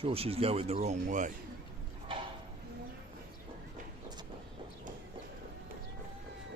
Sure she's going the wrong way.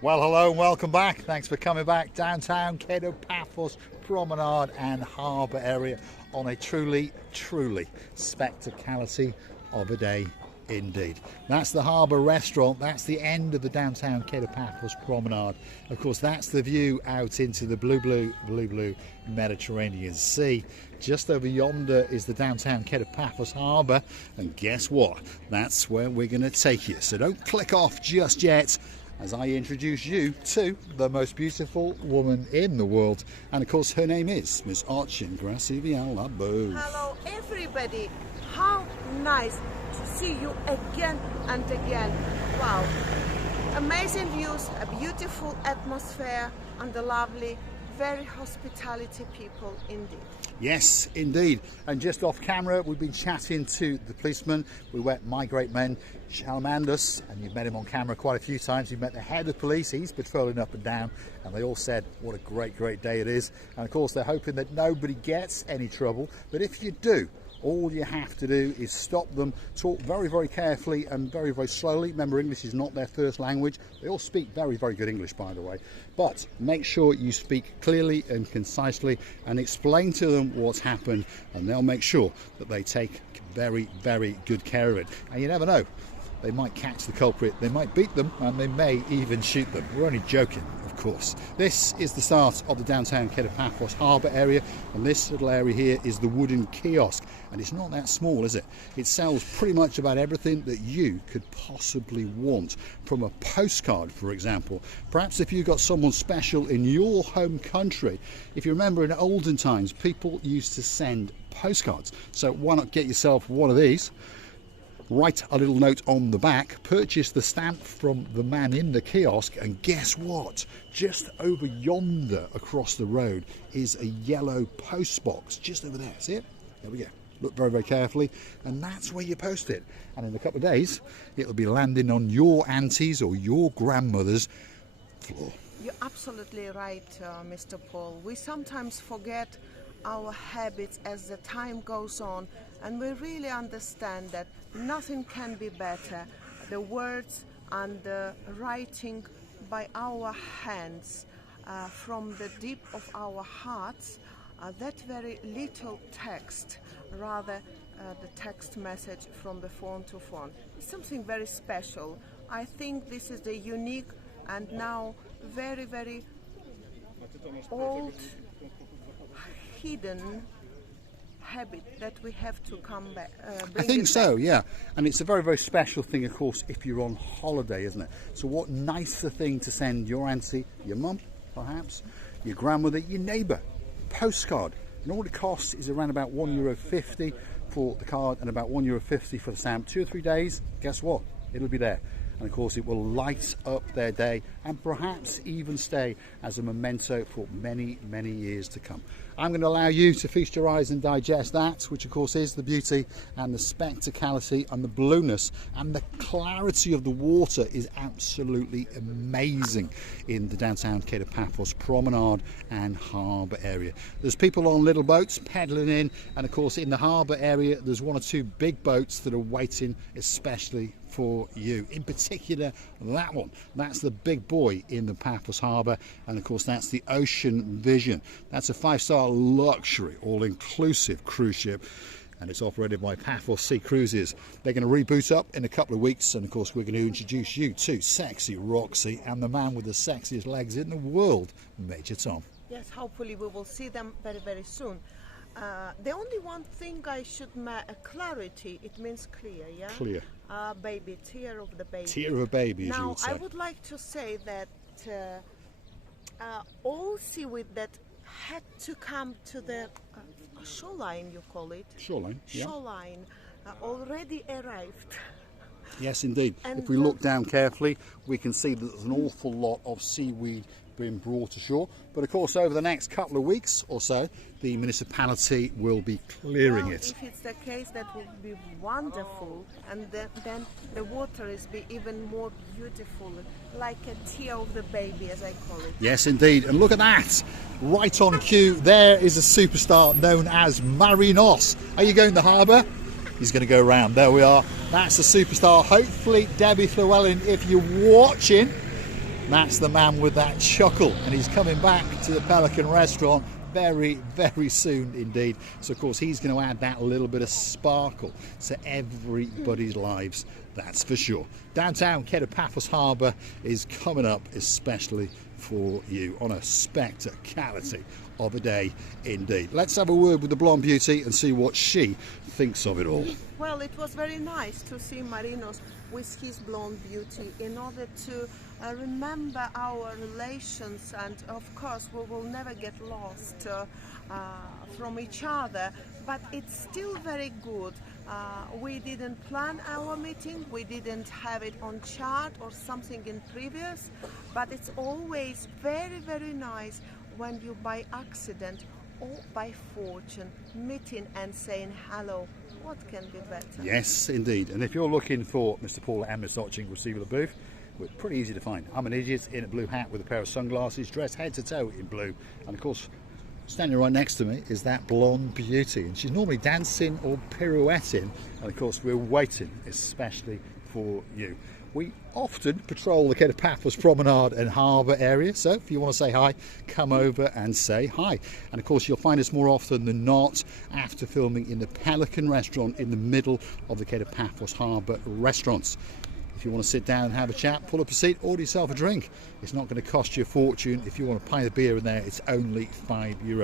Well, hello and welcome back. Thanks for coming back. Downtown Paphos Promenade and Harbour area on a truly spectacality of a day indeed. That's the Harbour Restaurant. That's the end of the downtown Paphos Promenade. Of course, that's the view out into the blue Mediterranean Sea. Just over yonder is the downtown Paphos Harbour, and guess what? That's where we're going to take you. So don't click off just yet, as I introduce you to the most beautiful woman in the world. And of course her name is Miss Archin Grasivialabo. Hello everybody, how nice to see you again and again. Wow, amazing views, a beautiful atmosphere and a lovely, very hospitality people indeed. Yes, indeed. And just off camera, we've been chatting to the policeman. We met my great man, Shalamandus, and you've met him on camera quite a few times. You've met the head of police. He's patrolling up and down, and they all said what a great day it is. And of course, they're hoping that nobody gets any trouble. But if you do, all you have to do is stop them, talk very carefully and very slowly. Remember, English is not their first language. They all speak very good English, by the way. But make sure you speak clearly and concisely and explain to them what's happened, and they'll make sure that they take very good care of it. And you never know, they might catch the culprit, they might beat them, and they may even shoot them. We're only joking, of course. This is the start of the downtown Paphos Harbour area, and this little area here is the wooden kiosk. And it's not that small, is it? It sells pretty much about everything that you could possibly want. From a postcard, for example. Perhaps if you've got someone special in your home country. If you remember, in olden times, people used to send postcards. So why not get yourself one of these? Write a little note on the back, purchase the stamp from the man in the kiosk, and guess what? Just over yonder across the road is a yellow post box. Just over there, see it? There we go. Look very carefully, and that's where you post it. And in a couple of days, it'll be landing on your auntie's or your grandmother's floor. You're absolutely right, Mr. Paul. We sometimes forget our habits as the time goes on, and we really understand that nothing can be better. The words and the writing by our hands from the deep of our hearts, that very little text, rather the text message from the phone to phone, is something very special. I think this is the unique and now very old hidden habit that we have to come back. I think so, yeah. And it's a very special thing, of course, if you're on holiday, isn't it? So what nicer thing to send your auntie, your mum, perhaps, your grandmother, your neighbour, postcard. And all it costs is around about €1.50 for the card and about €1.50 for the stamp. 2 or 3 days, guess what? It'll be there. And of course it will light up their day and perhaps even stay as a memento for many years to come. I'm going to allow you to feast your eyes and digest that, which of course is the beauty and the spectacality and the blueness and the clarity of the water is absolutely amazing in the downtown Paphos Promenade and Harbour area. There's people on little boats pedaling in, and of course in the harbour area there's 1 or 2 big boats that are waiting especially for you. In particular, that one. That's the big boy in the Paphos Harbour, and of course that's the Ocean Vision. That's a 5-star luxury, all-inclusive cruise ship, and it's operated by Paphos Sea Cruises. They're going to reboot up in a couple of weeks, and of course we're going to introduce you to sexy Roxy and the man with the sexiest legs in the world, Major Tom. Yes, hopefully we will see them very soon. The only one thing I should clarity, it means clear, yeah? Clear. Baby, tear of the baby. Tear of a baby, as now, you would say. I would like to say that all seaweed that had to come to the shoreline, you call it? Shoreline, yeah. Shoreline already arrived. Yes, indeed. And if we look down carefully, we can see that there's an awful lot of seaweed being brought ashore. But of course, over the next couple of weeks or so, the municipality will be clearing it. If it's the case, that would be wonderful, and then the water is be even more beautiful, like a tear of the baby, as I call it. Yes, indeed. And look at that, right on cue. There is a superstar known as Marinos. Are you going to the harbour? he's going to go around. There we are. That's the superstar. Hopefully, Debbie Llewellyn, if you're watching, that's the man with that chuckle. And he's coming back to the Pelican Restaurant very, very soon indeed. So, of course, he's going to add that little bit of sparkle to everybody's lives. That's for sure. Downtown Paphos Harbour is coming up especially for you on a spectacality of a day indeed. Let's have a word with the blonde beauty and see what she thinks of it all. Well, it was very nice to see Marinos with his blonde beauty in order to remember our relations, and of course we will never get lost from each other, but it's still very good. We didn't plan our meeting, we didn't have it on chart or something in previous, but it's always very, very nice when you by accident or by fortune meeting and saying hello. What can be better? Yes, indeed. And if you're looking for Mr. Paul and Miss Otching receiver the booth, we're pretty easy to find. I'm an idiot in a blue hat with a pair of sunglasses, dressed head to toe in blue, and of course standing right next to me is that blonde beauty, and she's normally dancing or pirouetting, and of course we're waiting especially for you. We often patrol the Paphos Promenade and Harbour area, so if you want to say hi, come over and say hi. And of course you'll find us more often than not after filming in the Pelican Restaurant in the middle of the Paphos Harbour restaurants. If you want to sit down and have a chat, pull up a seat, order yourself a drink. It's not going to cost you a fortune. If you want a pint of beer in there, it's only €5. If you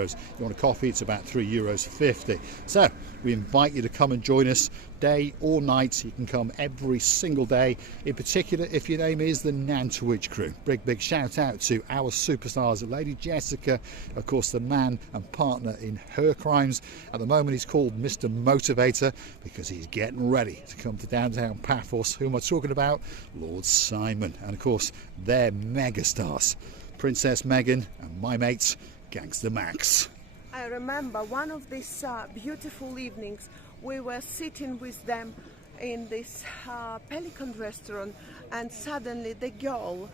want a coffee, it's about €3.50. So we invite you to come and join us day or night. You can come every single day. In particular, if your name is the Nantwich crew. Big shout out to our superstars, Lady Jessica, of course the man and partner in Her Crimes. At the moment he's called Mr. Motivator because he's getting ready to come to downtown Paphos. Who am I talking about? Lord Simon. And of course they're megastars, Princess Meghan and my mate Gangster Max. I remember one of these beautiful evenings we were sitting with them in this Pelican Restaurant, and suddenly the girl,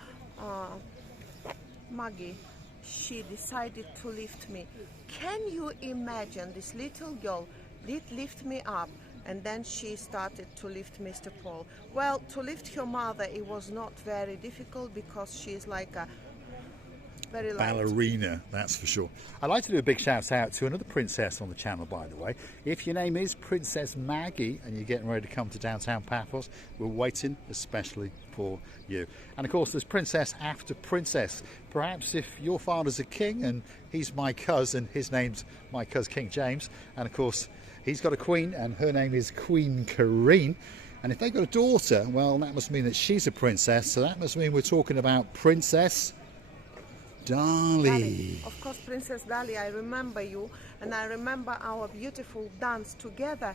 Maggie, she decided to lift me. Can you imagine? This little girl did lift me up, and then she started to lift Mr. Paul. Well, to lift her mother, it was not very difficult because she's like a very light ballerina, that's for sure. I'd like to do a big shout out to another princess on the channel, by the way. If your name is Princess Maggie and you're getting ready to come to downtown Paphos, we're waiting especially for you. And of course there's princess after princess. Perhaps if your father's a king and he's my cousin, his name's my cousin King James, and of course he's got a queen and her name is Queen Karine. And if they've got a daughter, well, that must mean that she's a princess, so that must mean we're talking about Princess Dali. Of course, Princess Dali, I remember you, and I remember our beautiful dance together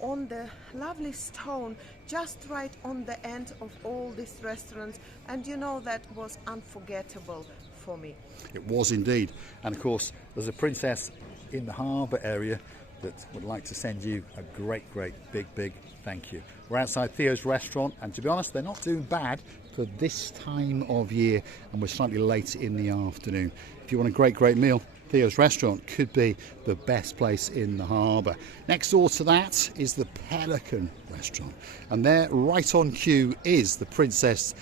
on the lovely stone, just right on the end of all these restaurants, and you know that was unforgettable for me. It was indeed. And of course, there's a princess in the harbour area that would like to send you a great, big thank you. We're outside Theo's restaurant, and to be honest, they're not doing bad for this time of year, and we're slightly late in the afternoon. If you want a great meal, Theo's restaurant could be the best place in the harbour. Next door to that is the Pelican Restaurant, and there right on cue is the Princess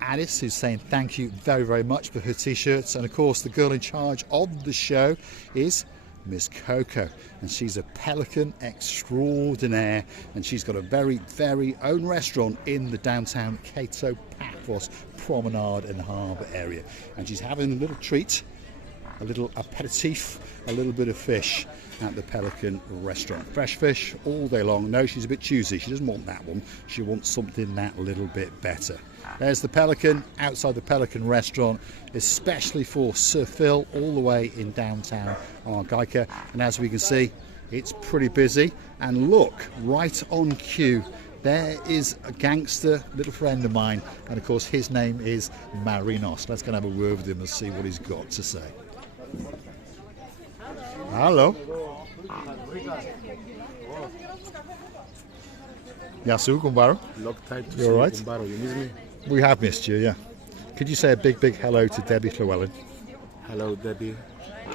Alice, who's saying thank you very much for her t-shirts. And of course the girl in charge of the show is Miss Coco, and she's a Pelican extraordinaire, and she's got a very own restaurant in the downtown Paphos Promenade and Harbour area, and she's having a little treat, a little aperitif, a little bit of fish at the Pelican Restaurant. Fresh fish all day long. No, she's a bit choosy. She doesn't want that one. She wants something that little bit better. There's the Pelican outside the Pelican Restaurant, especially for Sir Phil, all the way in downtown Argyca. And as we can see, it's pretty busy. And look, right on cue, there is a gangster little friend of mine, and of course his name is Marinos. Let's go and have a word with him and see what he's got to say. Hello. Yasu Kumbaro. Long time to You see all right? Kumbaro. You miss me? We have missed you, yeah. Could you say a big hello to Debbie Llewellyn? Hello, Debbie.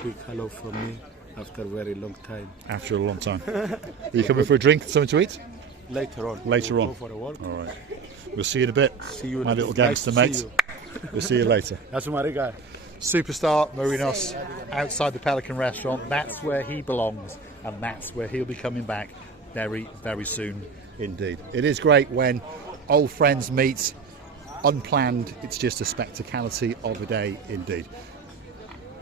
Big hello from me. after a very long time. After a long time. Are you coming for a drink, something to eat? Later on. Later we'll on. Go for a walk. All right. We'll see you in a bit. See you. My little Nice gangster to mate. see you. We'll see you later. That's Marika. Superstar Marinos outside the Pelican Restaurant. That's where he belongs, and that's where he'll be coming back very, very soon indeed. It is great when old friends meet, unplanned. It's just a spectacality of a day indeed.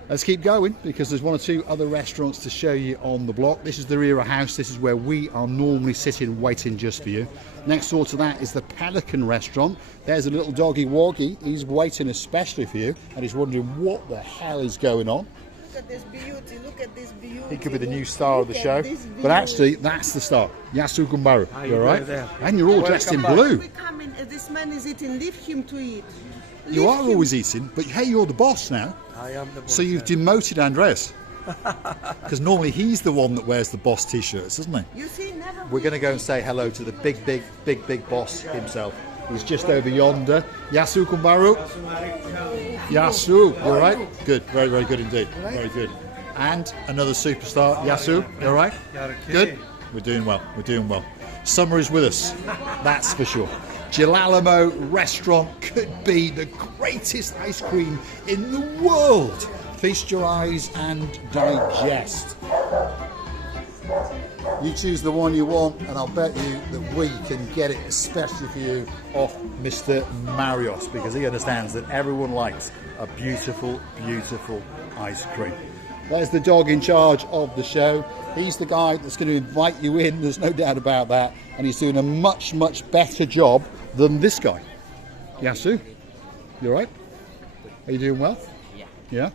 Let's keep going because there's one or two other restaurants to show you on the block. This is the Rira House. This is where we are normally sitting waiting just for you. Next door to that is the Pelican Restaurant. There's a little doggy woggy. He's waiting especially for you and he's wondering what the hell is going on. Look at this beauty, look at this beauty. He could be the new star of the show. But actually, that's the star. Yasu Gumbaru. You all right? And you're all dressed in blue. We come in, this man is eating, leave him to eat. You are always eating, but hey, you're the boss now. I am the boss. So you've demoted Andres. Because normally he's the one that wears the boss t-shirts, isn't he? You see, never. We're going to go and say hello to the big boss himself. Who's just over yonder. Yasu Kumbaru. Yasu, you all right? Good, very, very good indeed. Very good. And another superstar, Yasu, you all right? Good? We're doing well, we're doing well. Summer is with us, that's for sure. Gilalamo Restaurant could be the greatest ice cream in the world. Feast your eyes and digest. You choose the one you want and I'll bet you that we can get it especially for you off Mr. Marios because he understands that everyone likes a beautiful, beautiful ice cream. There's the dog in charge of the show. He's the guy that's going to invite you in, there's no doubt about that, and he's doing a much, much better job than this guy. Yasu, you all right? Are you doing well? Yeah. Yeah?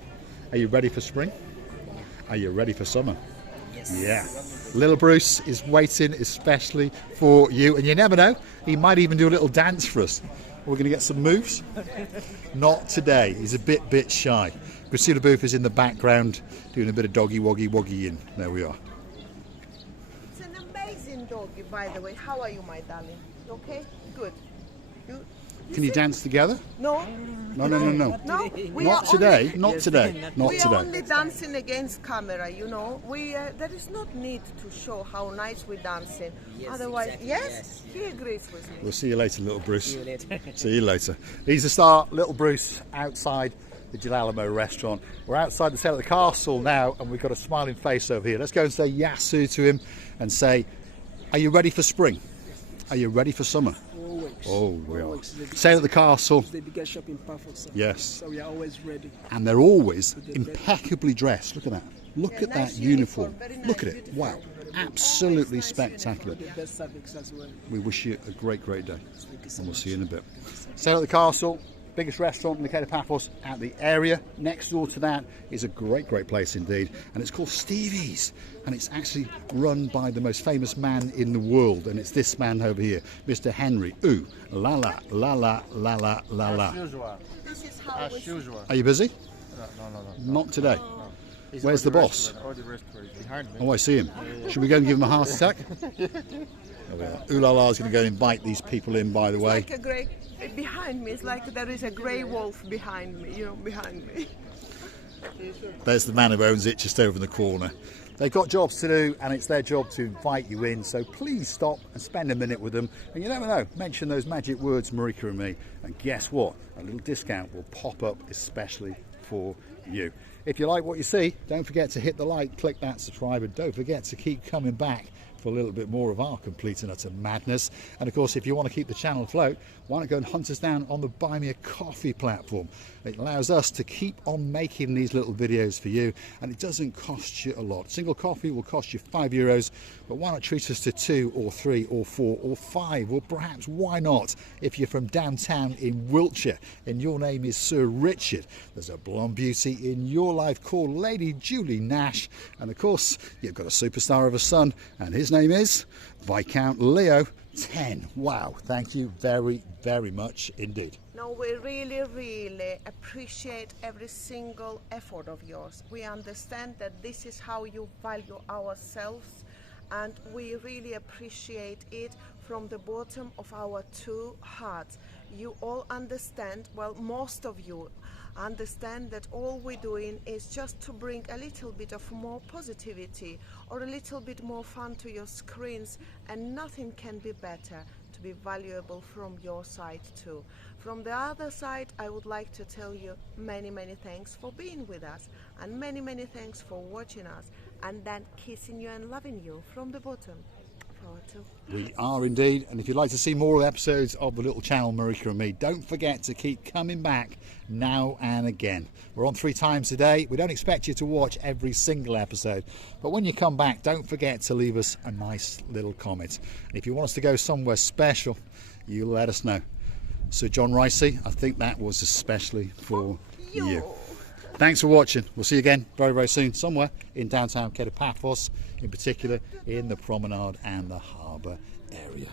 Are you ready for spring? Are you ready for summer? Yes. Yeah. Little Bruce is waiting especially for you, and you never know, he might even do a little dance for us. We're going to get some moves. Not today. He's a bit shy. Christina Booth is in the background doing a bit of doggy woggy in. There we are. It's an amazing doggy, by the way. How are you, my darling? Okay? Good. Can you dance together? No. No. No, Not today. Not today. Not we are today. only dancing against camera, you know. There is not need to show how nice we're dancing. Yes, Otherwise, exactly, yes, he agrees with me. We'll see you later, little Bruce. See you later. See you later. He's the star, little Bruce, outside the Gilalamo Restaurant. We're outside the sale at the castle now, and we've got a smiling face over here. Let's go and say Yasu to him and say, are you ready for spring? Are you ready for summer? Always. Oh, we are. Always. Sale at the castle. The biggest shop in Paphos. Yes. So we are always ready. And they're always impeccably dressed. Look at that. Look Yeah, at nice that uniform. very nice, Look at it. beautiful. Wow. Absolutely spectacular. The best service as well. We wish you a great day. Thank you so And we'll much. see you in a bit. Sale at the castle. Biggest restaurant in the Cape of Paphos at the area. Next door to that is a great place indeed, and it's called Stevie's, and it's actually run by the most famous man in the world, and it's this man over here, Mr. Henry. Ooh, la la la la la la la la. Usual. This is how we As usual. Are you busy? No. Not today. He's Where's got the boss? restaurant, or the restaurant is behind me. Oh, I see him. Should we go and give him a heart attack? There we are. Ooh la la is going to go and invite these people in, by the way. like a grey behind me. It's like there is a grey wolf behind me. Behind me. There's the man who owns it just over in the corner. They've got jobs to do and it's their job to invite you in, so please stop and spend a minute with them. And you never know, mention those magic words, Marika and me, and guess what? A little discount will pop up especially for you. If you like what you see, don't forget to hit the like, click that subscribe, and don't forget to keep coming back for a little bit more of our complete and utter madness. And of course, if you want to keep the channel afloat, why not go and hunt us down on the Buy Me a Coffee platform? It allows us to keep on making these little videos for you, and it doesn't cost you a lot. Single coffee will cost you €5, but why not treat us to 2 or 3 or 4 or 5, or perhaps why not if you're from downtown in Wiltshire and your name is Sir Richard. There's a blonde beauty in your life called Lady Julie Nash, and of course you've got a superstar of a son, and his name is Viscount Leo 10. Wow, thank you very much indeed. No, we really appreciate every single effort of yours. We understand that this is how you value ourselves, and we really appreciate it from the bottom of our two hearts. You all understand, well, most of you Understand that all we're doing is just to bring a little bit of more positivity or a little bit more fun to your screens, and nothing can be better to be valuable from your side too. From the other side, I would like to tell you many thanks for being with us, and many thanks for watching us, and then kissing you and loving you from the bottom. We are indeed, and if you'd like to see more episodes of the little channel Marika and me, don't forget to keep coming back now and again. We're on 3 times a day. We don't expect you to watch every single episode, but when you come back, don't forget to leave us a nice little comment. And if you want us to go somewhere special, you let us know. So John Ricey, I think that was especially for you. Thanks for watching. We'll see you again very soon, somewhere in downtown Paphos, in particular in the promenade and the harbour area.